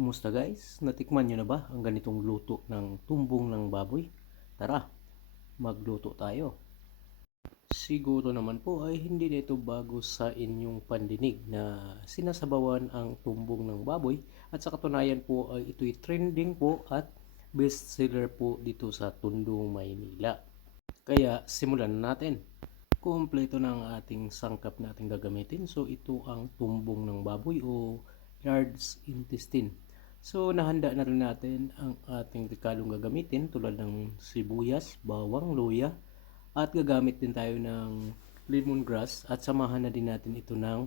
Kumusta guys? Natikman nyo na ba ang ganitong luto ng tumbong ng baboy? Tara, magluto tayo. Siguro naman po ay hindi na ito bago sa inyong pandinig na sinasabawan ang tumbong ng baboy at sa katunayan po ay ito'y trending po at best seller po dito sa Tondo, Maynila. Kaya simulan na natin. Kumpleto na ang ating sangkap na ating gagamitin. So ito ang tumbong ng baboy o large intestine. So nahanda na rin natin ang ating rikalong gagamitin tulad ng sibuyas, bawang, luya at gagamit din tayo ng lemongrass at samahan na din natin ito ng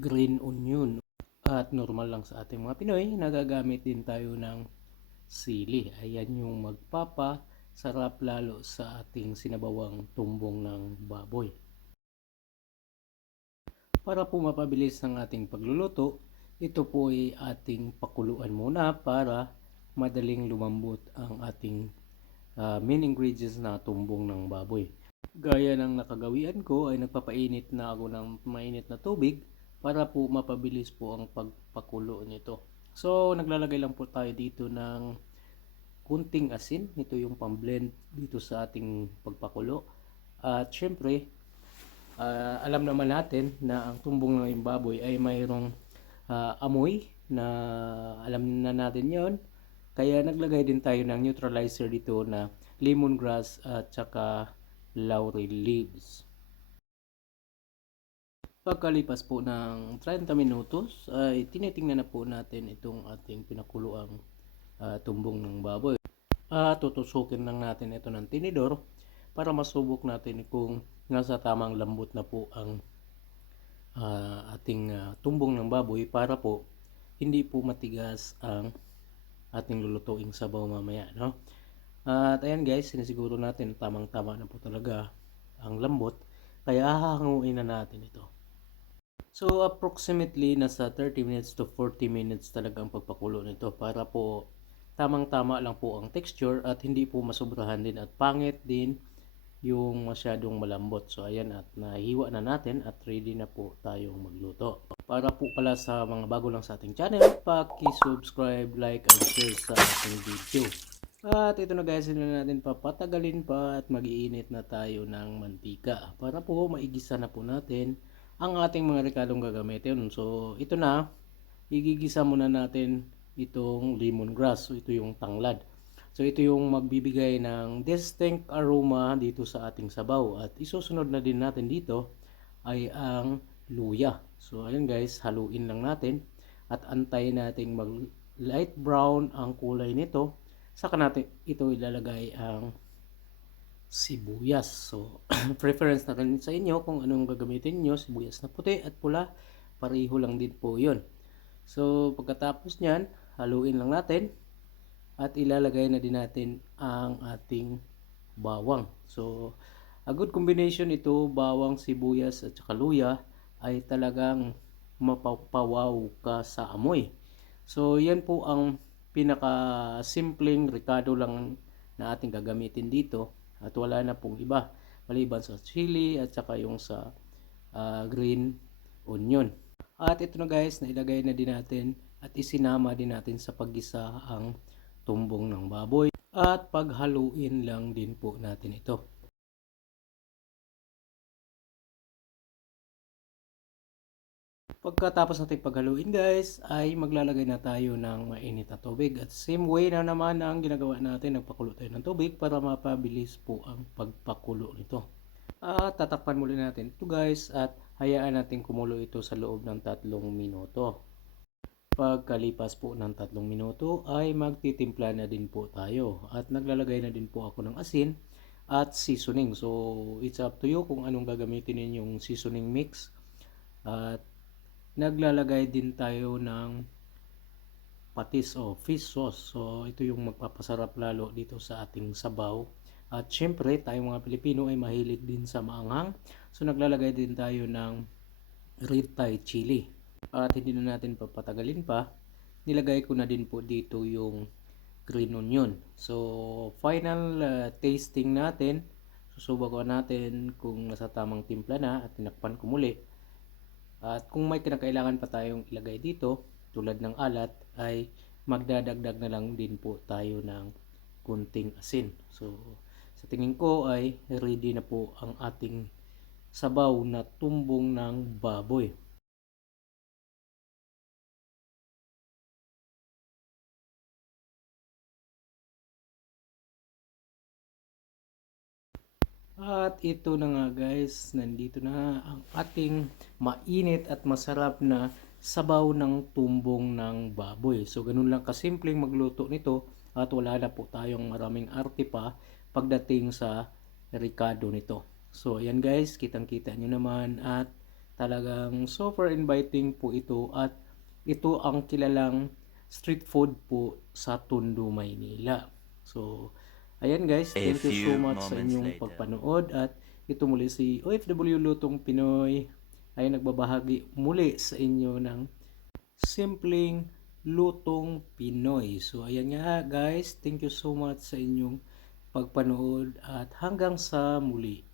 green onion. At normal lang sa ating mga Pinoy, nagagamit din tayo ng sili. Ayan yung magpapasarap lalo sa ating sinabawang tumbong ng baboy. Para po mapabilis ang ating pagluluto, ito po ay ating pakuluan muna para madaling lumambot ang ating main ingredients na tumbong ng baboy. Gaya ng nakagawian ko ay nagpapainit na ako ng mainit na tubig para po mapabilis po ang pagpakulo nito. So naglalagay lang po tayo dito ng kunting asin. Ito yung pang-blend dito sa ating pagpakulo. At syempre, alam naman natin na ang tumbong ng baboy ay mayroong amoy na alam na natin yon. Kaya naglagay din tayo ng neutralizer dito na lemongrass at saka laurel leaves. Pagkalipas po ng 30 minutos ay tinitingnan na po natin itong ating pinakuluang tumbong ng baboy. Tutusukin lang natin ito ng tinidor para masubok natin kung nasa tamang lambot na po ang ating tumbong ng baboy para po hindi po matigas ang ating lulutuing sabaw mamaya, no? At ayan guys, sinisiguro natin tamang-tama na po talaga ang lambot kaya hahanguin na natin ito. So approximately nasa 30 minutes to 40 minutes talaga ang pagpakulo nito para po tamang-tama lang po ang texture at hindi po masobrahan din at pangit din yung masyadong malambot. So ayan, at nahiwa na natin at ready na po tayong magluto. Para po pala sa mga bago lang sa ating channel, paki-subscribe, like, and share sa ating video. At ito na guys, hindi na natin papatagalin pa at mag-iinit na tayo ng mantika para po maigisa na po natin ang ating mga rekadong gagamitin. So ito na, igigisa muna natin itong lemongrass. So ito yung tanglad. So ito yung magbibigay ng distinct aroma dito sa ating sabaw. At isusunod na din natin dito ay ang luya. So ayun guys, haluin lang natin at antayin nating mag light brown ang kulay nito. Saka natin ito ilalagay ang sibuyas. So preference na rin sa inyo kung anong gagamitin nyo. Sibuyas na puti at pula, pareho lang din po yun. So pagkatapos nyan, haluin lang natin at ilalagay na din natin ang ating bawang. So a good combination ito, bawang, sibuyas at saka luya, ay talagang mapapawaw ka sa amoy. So yan po ang pinaka simpleng ricado lang na ating gagamitin dito at wala na pong iba maliban sa chili at saka yung sa green onion. At ito na guys, nailagay na din natin at isinama din natin sa paggisa ang tumbong ng baboy at paghaluin lang din po natin ito. Pagkatapos natin paghaluin guys, ay maglalagay na tayo ng mainit na tubig. At same way na naman ang ginagawa natin, nagpakulo tayo ng tubig para mapabilis po ang pagpakulo nito. At tatakpan muli natin ito guys at hayaan natin kumulo ito sa loob ng 3 minuto. Pagkalipas po ng 3 minuto ay magtitimpla na din po tayo. At naglalagay na din po ako ng asin at seasoning. So it's up to you kung anong gagamitin ninyong seasoning mix. At naglalagay din tayo ng patis o fish sauce. So ito yung magpapasarap lalo dito sa ating sabaw. At syempre tayong mga Pilipino ay mahilig din sa maanghang. So naglalagay din tayo ng red Thai chili. At hindi na natin papatagalin pa, nilagay ko na din po dito yung green onion. So final tasting natin, susubukan natin kung nasa tamang timpla na at tinakpan ko muli. At kung may kinakailangan pa tayong ilagay dito, tulad ng alat, ay magdadagdag na lang din po tayo ng kunting asin. So, sa tingin ko ay ready na po ang ating sabaw na tumbong ng baboy. At ito na nga guys, nandito na ang ating mainit at masarap na sabaw ng tumbong ng baboy. So ganun lang kasimpleng magluto nito at wala na po tayong maraming arte pa pagdating sa ricado nito. So ayan guys, kitang-kita nyo naman at talagang super inviting po ito at ito ang kilalang street food po sa Tondo, Maynila. So ayan guys, A thank you so few much sa moments inyong later. pagpanood at ito muli si OFW Lutong Pinoy ay nagbabahagi muli sa inyo ng simpleng lutong Pinoy. So ayan nga guys, thank you so much sa inyong pagpanood at hanggang sa muli.